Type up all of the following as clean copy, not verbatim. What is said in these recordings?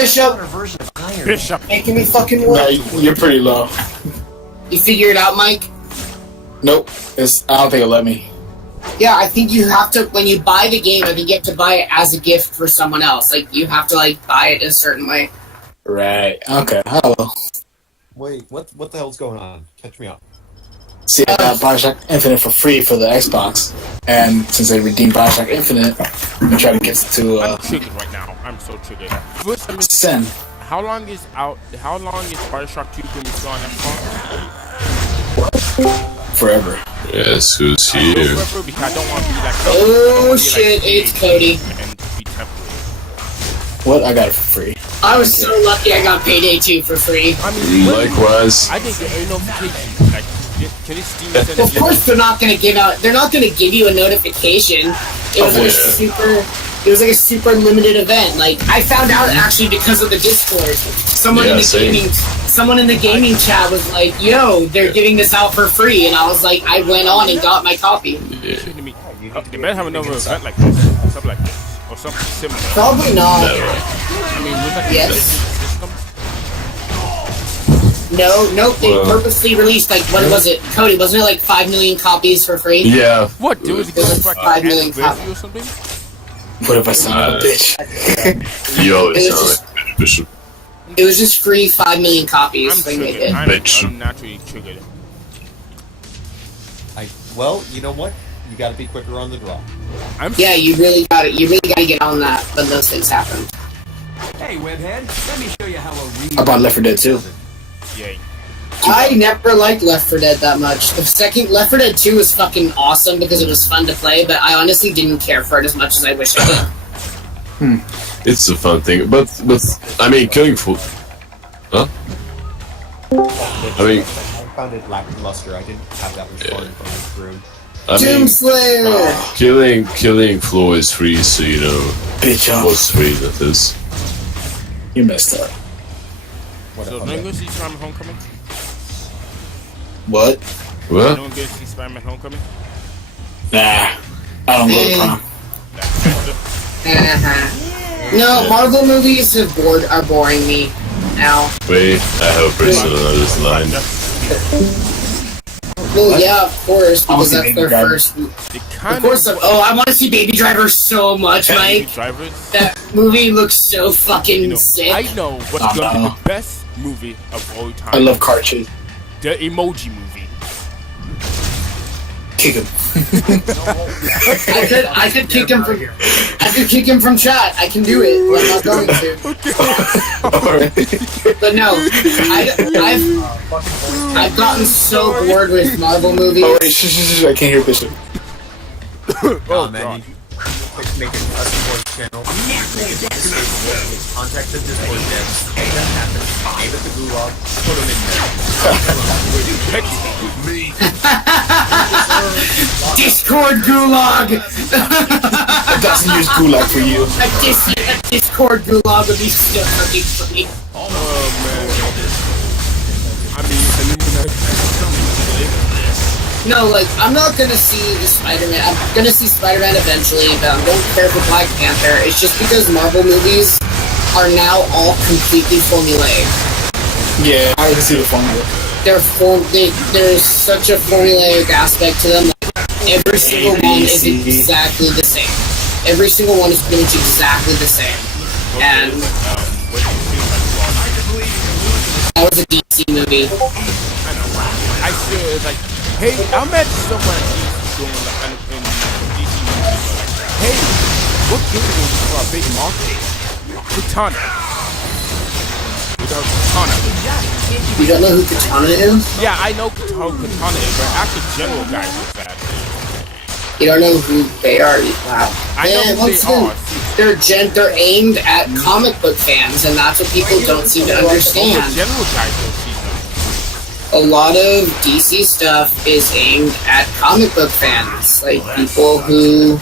Bishop? Bishop. Making me fucking No, work. you're pretty low. You figure it out, Mike? Nope. I don't think it'll let me. Yeah, I think you have to, when you buy the game, I think you have to buy it as a gift for someone else. Like, you have to, like, buy it a certain way. Right. Okay. Hello. Wait, what the hell's going on? Catch me up. See, I got Bioshock Infinite for free for the Xbox, and since they redeemed Bioshock Infinite, I'm trying to get to I'm triggered right now. I'm so triggered. First, let me Sin. How long is Bioshock 2 going to be on Xbox? Forever. Yes, who's here? Forever, because I don't want to be like. Oh shit, it's Cody. And be temporary. What? I got it for free. I was so lucky I got Payday 2 for free. I mean, Likewise. I didn't get any notification. Like, can this Steam send Of course they're not gonna give you a notification. It was like a super limited event. Like, I found out actually because of the Discord. Someone in the gaming chat was like, yo, they're giving this out for free, and I was like, I went on and got my copy. Yeah. They better have another event like this, something like this, or something similar. Probably not. No. I mean, was that Yes. system? Nope, they purposely released, like, what was it? Cody, wasn't it like 5 million copies for free? Yeah. What? There was a It was fucking 5 million anniversary or something? What if I son of a bitch? You always It was sound just- like Bishop. It was just free 5 million copies. I'm They made triggered. it. I'm naturally triggered. Well, you know what? You gotta be quicker on the draw. Yeah, you really gotta get on that when those things happen. Hey, webhead, let me show you how a real... I bought Left 4 Dead 2. Yay. I never liked Left 4 Dead that much. The second Left 4 Dead 2 was fucking awesome because it was fun to play, but I honestly didn't care for it as much as I wish I did. It's a fun thing, but I mean, killing fool. Huh? I mean, I found it lackluster. I didn't have that much fun going through. I mean, Doomslayer! killing floor is free, so you know Bitch off. what's free that is. You messed up. So, no one go see Spider-Man Homecoming? What? No What? one go see Spider-Man Homecoming? Nah. I don't go to prom. No, Marvel movies are boring me now. Wait, I have a person on this line. Well, yeah, of course, I wanna because see that's Baby their Driver. first. They Of kind course, I want to see Baby Driver so much, Mike. drivers. That movie looks so fucking sick. I know what's I gonna be know. the best movie of all time. I love car chase. The Emoji Movie. Kick him. I could kick him from chat. I can do it, but I'm not going to. But no, I've gotten so bored with Marvel movies. Oh wait, shh, I can't hear Bishop. Oh, man, you make a support channel. Contact the Discord devs. Make that happen. Name it the Gulag. Put them in there. Discord Gulag. It doesn't use Gulag for you. A Discord Gulag would be so fucking funny. Oh man. I mean, No, like, I'm not gonna see the Spider-Man. I'm gonna see Spider-Man eventually, but I don't care for Black Panther. It's just because Marvel movies are now all completely formulaic. Yeah, I can see the formula. There's such a formulaic aspect to them. Like, every single one is exactly the same. Every single one is pretty much exactly the same. And that was a DC movie. I feel it's like, hey, I met someone doing like in DC movies. Like, hey, what game is for a big market? Katana. Without Katana. You don't know who Katana is? Yeah, I know how Katana is, but actually General guys with that. You don't know who they are? Wow. I know And who once they again, are. they're aimed at comic book fans, and that's what people don't seem to All the understand. General guys will see them. A lot of DC stuff is aimed at comic book fans, like people who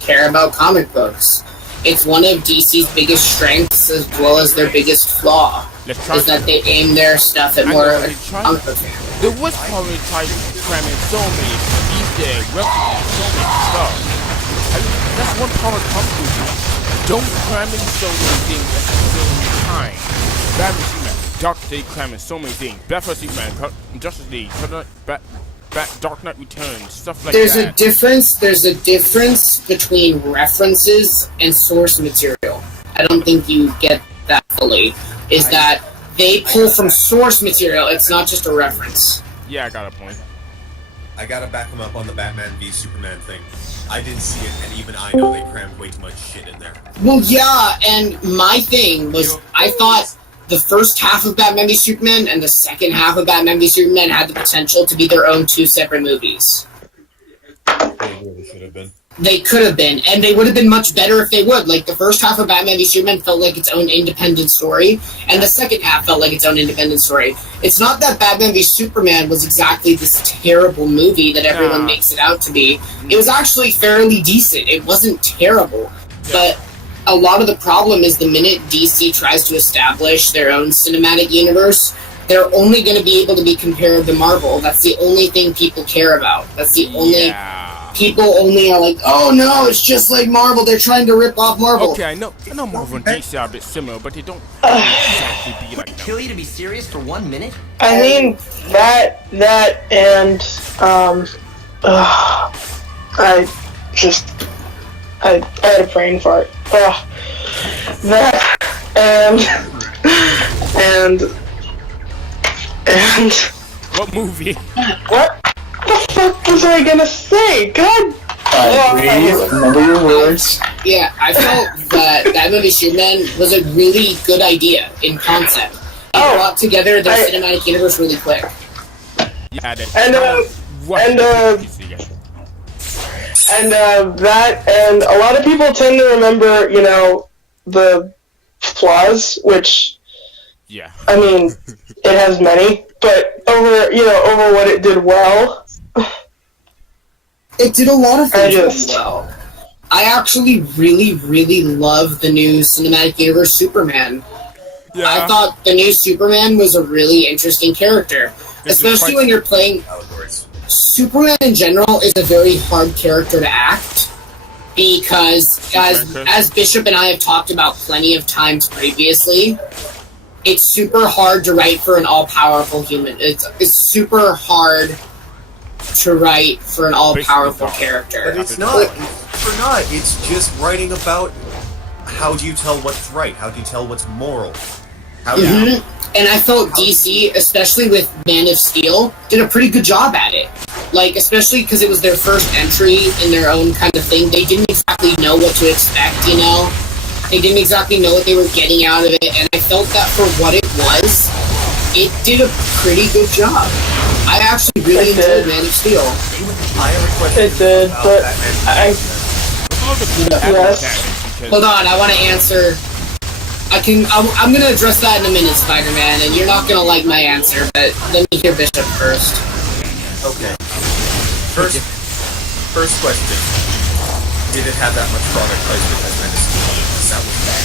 care about comic books. It's one of DC's biggest strengths as well as their biggest flaw, is that they aim their stuff at more comic book fans. There was probably trying to cram in so many Easter egg references, so many stuff. I mean, that's one part of comic books. Don't cram in so many things at the same time. Doctor Day cramming so many things. Batman vs Superman, Justice League, Dark Knight Returns, stuff like There's that. There's a difference between references and source material. I don't think you get that fully. Is that they pull from source material? It's not just a reference. Yeah, I got a point. I gotta back him up on the Batman v Superman thing. I didn't see it, and even I know they crammed way too much shit in there. Well, yeah, and my thing was, I thought the first half of Batman v Superman and the second half of Batman v Superman had the potential to be their own two separate movies. They really should have been. They could have been, and they would have been much better if they would. Like, the first half of Batman v Superman felt like its own independent story, and the second half felt like its own independent story. It's not that Batman v Superman was exactly this terrible movie that everyone makes it out to be. It was actually fairly decent. It wasn't terrible. But a lot of the problem is the minute DC tries to establish their own cinematic universe, they're only going to be able to be compared to Marvel. That's the only thing people care about. That's the only... People only are like, oh no, it's just like Marvel. They're trying to rip off Marvel. Okay, I know Marvel and DC are a bit similar, but they don't exactly be like that. Kill you to be serious for 1 minute? I mean, that and, I had a brain fart. That, and... What movie? What the fuck was I gonna say? God! Breathe, remember your words. Yeah, I felt that Batman v Superman was a really good idea in concept. It brought together their cinematic universe really quick. Yeah, that, and a lot of people tend to remember, you know, the flaws, which, yeah, I mean, it has many, but over what it did well. It did a lot of things really well. I actually really, really love the new cinematic universe Superman. Yeah. I thought the new Superman was a really interesting character. Especially when you're playing... Superman in general is a very hard character to act. Because, as Bishop and I have talked about plenty of times previously, it's super hard to write for an all-powerful human. It's super hard to write for an all-powerful character. But it's not. It's just writing about how do you tell what's right? How do you tell what's moral? And I felt DC, especially with Man of Steel, did a pretty good job at it. Like, especially because it was their first entry in their own kind of thing. They didn't exactly know what to expect, you know? They didn't exactly know what they were getting out of it, and I felt that for what it was, it did a pretty good job. I actually really enjoyed Man of Steel. I have a question. It did, but Hold on, I want to answer. I'm gonna address that in a minute, Spider-Man, and you're not gonna like my answer, but let me hear Bishop first. Okay. First question. Did it have that much product placement as Man of Steel? That was bad.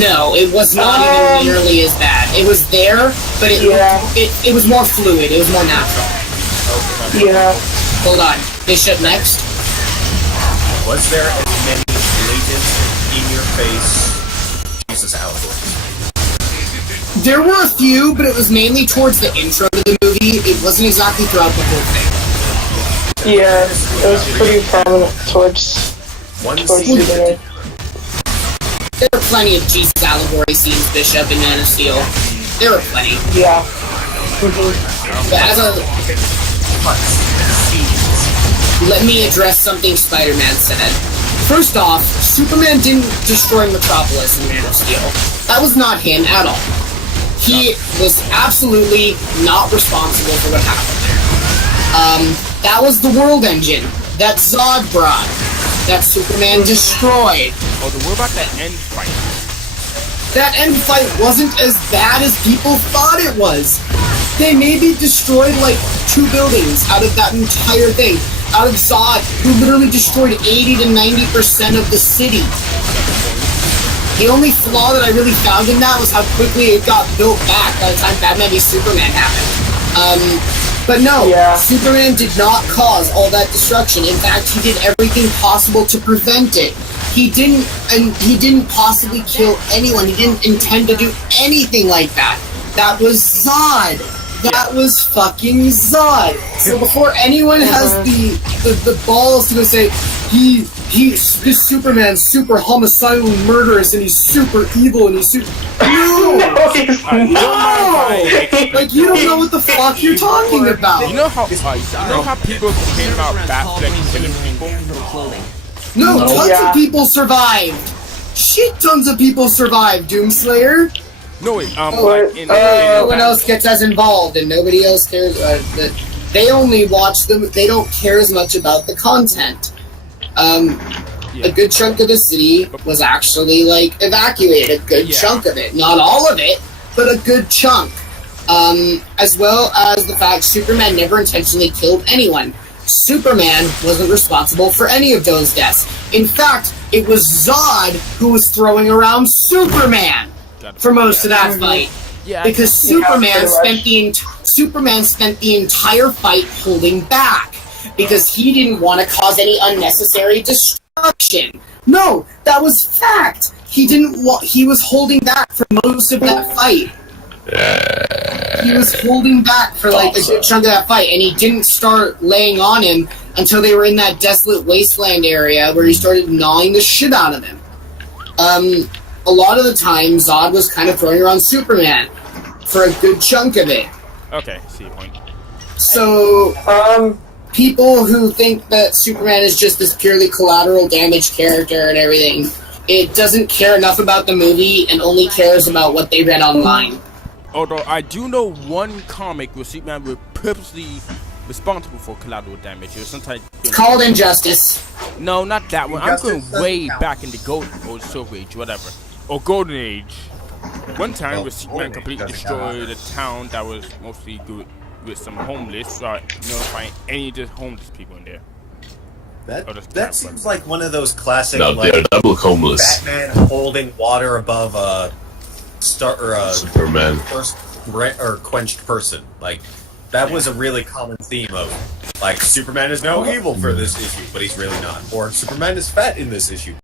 No, it was not even nearly as bad. It was there, but it was more fluid. It was more natural. Okay. Yeah. Hold on. Bishop next. Was there as many blatant, in-your-face Jesus allegories? There were a few, but it was mainly towards the intro to the movie. It wasn't exactly throughout the whole thing. Yeah, it was pretty prominent towards the beginning. There were plenty of Jesus allegory scenes, Bishop, in Man of Steel. There were plenty. Yeah. But let me address something Spider-Man said. First off, Superman didn't destroy Metropolis in Man of Steel. That was not him at all. He was absolutely not responsible for what happened there. That was the World Engine that Zod brought, that Superman destroyed. Oh, what about that end fight? That end fight wasn't as bad as people thought it was. They maybe destroyed like 2 buildings out of that entire thing. Out of Zod, who literally destroyed 80 to 90% of the city. The only flaw that I really found in that was how quickly it got built back by the time Batman v Superman happened. But no, Superman did not cause all that destruction. In fact, he did everything possible to prevent it. He didn't possibly kill anyone. He didn't intend to do anything like that. That was Zod. That was fucking Zod. So before anyone has the balls to go say this Superman's super homicidal and murderous and he's super evil and he's super no, like you don't know what the fuck you're talking about. You know how people complain about Batfleck killing people? No, tons of people survived. Shit, tons of people survived. Doomslayer. No wait, No one else gets as involved, and nobody else cares. They only watch them. They don't care as much about the content. A good chunk of the city was actually like evacuated. A good chunk of it, not all of it, but a good chunk. As well as the fact Superman never intentionally killed anyone. Superman wasn't responsible for any of those deaths. In fact, it was Zod who was throwing around Superman for most of that fight. Yeah, because Superman spent the entire fight holding back because he didn't want to cause any unnecessary destruction. No, that was fact. He was holding back for most of that fight. He was holding back for like a good chunk of that fight, and he didn't start laying on him until they were in that desolate wasteland area where he started gnawing the shit out of him. A lot of the time, Zod was kind of throwing around Superman for a good chunk of it. Okay, see your point. So, people who think that Superman is just this purely collateral damage character and everything, it doesn't care enough about the movie and only cares about what they read online. Although I do know one comic where Superman was purposely responsible for collateral damage. It was sometimes Called Injustice. No, not that one. I'm going way back in the Golden or Silver Age, whatever. Or Golden Age. One time where Superman completely destroyed a town that was mostly good with some homeless, so you don't find any of the homeless people in there. That seems like one of those classic No, they're double homeless. Batman holding water above a Superman. or quenched person. Like that was a really common theme of like Superman is no evil for this issue, but he's really not. Or Superman is fat in this issue,